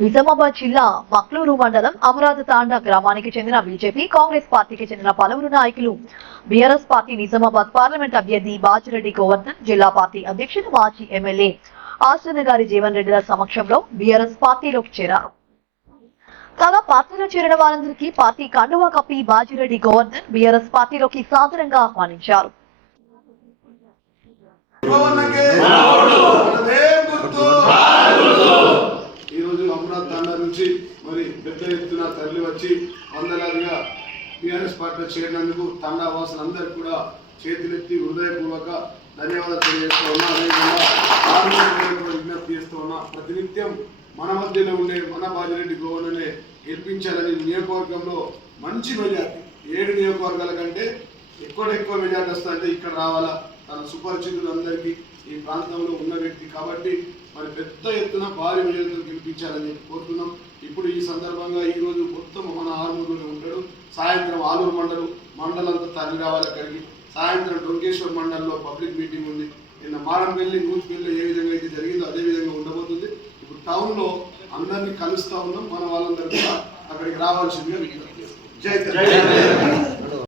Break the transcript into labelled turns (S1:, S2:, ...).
S1: నిజామాబాద్ జిల్లా మక్లూరు మండలం అమరావతి తాండా గ్రామానికి చెందిన బీజేపీ కాంగ్రెస్ పార్టీకి చెందిన పలువురు నాయకులు. బీఆర్ఎస్ పార్టీ నిజామాబాద్ పార్లమెంట్ అభ్యర్థి బాజిరెడ్డి గోవర్ధన్ జిల్లా పార్టీ అధ్యక్షుడు మాజీ ఎమ్మెల్యే ఆశ్రన గారి జీవన్ రెడ్డిల సమక్షంలో బీఆర్ఎస్ పార్టీలోకి చేరారు. కాగా పార్టీలో చేరిన వారందరికీ పార్టీ కండువా కప్పి బాజిరెడ్డి గోవర్ధన్ బీఆర్ఎస్ పార్టీలోకి సాధారణంగా ఆహ్వానించారు.
S2: అందరి నుంచి మరి పెద్ద ఎత్తున తరలి వచ్చి వందలాదిగా టీఆర్ఎస్ పార్టీలో చేరినందుకు తండా వాసులందరికీ కూడా చేతులెత్తి హృదయపూర్వక ధన్యవాదాలు తెలియజేస్తూ ఉన్నా. అదేవిధంగా విజ్ఞప్తి చేస్తూ ఉన్నా. ప్రతినిత్యం మన మధ్యలో ఉండే మన బాజిరెడ్డి గోవర్ణనే గెలిపించాలని నియోజకవర్గంలో మంచి మెజార్టీ. ఏడు నియోజకవర్గాల కంటే ఎక్కువ ఎక్కువ మెజార్టీ వస్తుందంటే ఇక్కడ రావాలా? తన సుపరిచితులందరికీ ఈ ప్రాంతంలో ఉన్న వ్యక్తి కాబట్టి మరి పెద్ద ఎత్తున భారీ విజయంతో గెలిపించాలని చెప్పి కోరుతున్నాం. ఇప్పుడు ఈ సందర్భంగా ఈరోజు మొత్తం మన ఆరుమూరులో ఉంటాడు. సాయంత్రం ఆలూరు మండలం మండలంతా తరలి రావాలి అక్కడికి. సాయంత్రం డొంకేశ్వర్ మండలంలో పబ్లిక్ మీటింగ్ ఉంది. నిన్న మారంపల్లి నూజిపల్లి ఏ విధంగా అయితే జరిగిందో అదే విధంగా ఉండబోతుంది. ఇప్పుడు టౌన్లో అందరినీ కలుస్తా ఉన్నాం. మన వాళ్ళందరూ కూడా అక్కడికి రావాల్సిందిగా విజ్ఞప్తి జై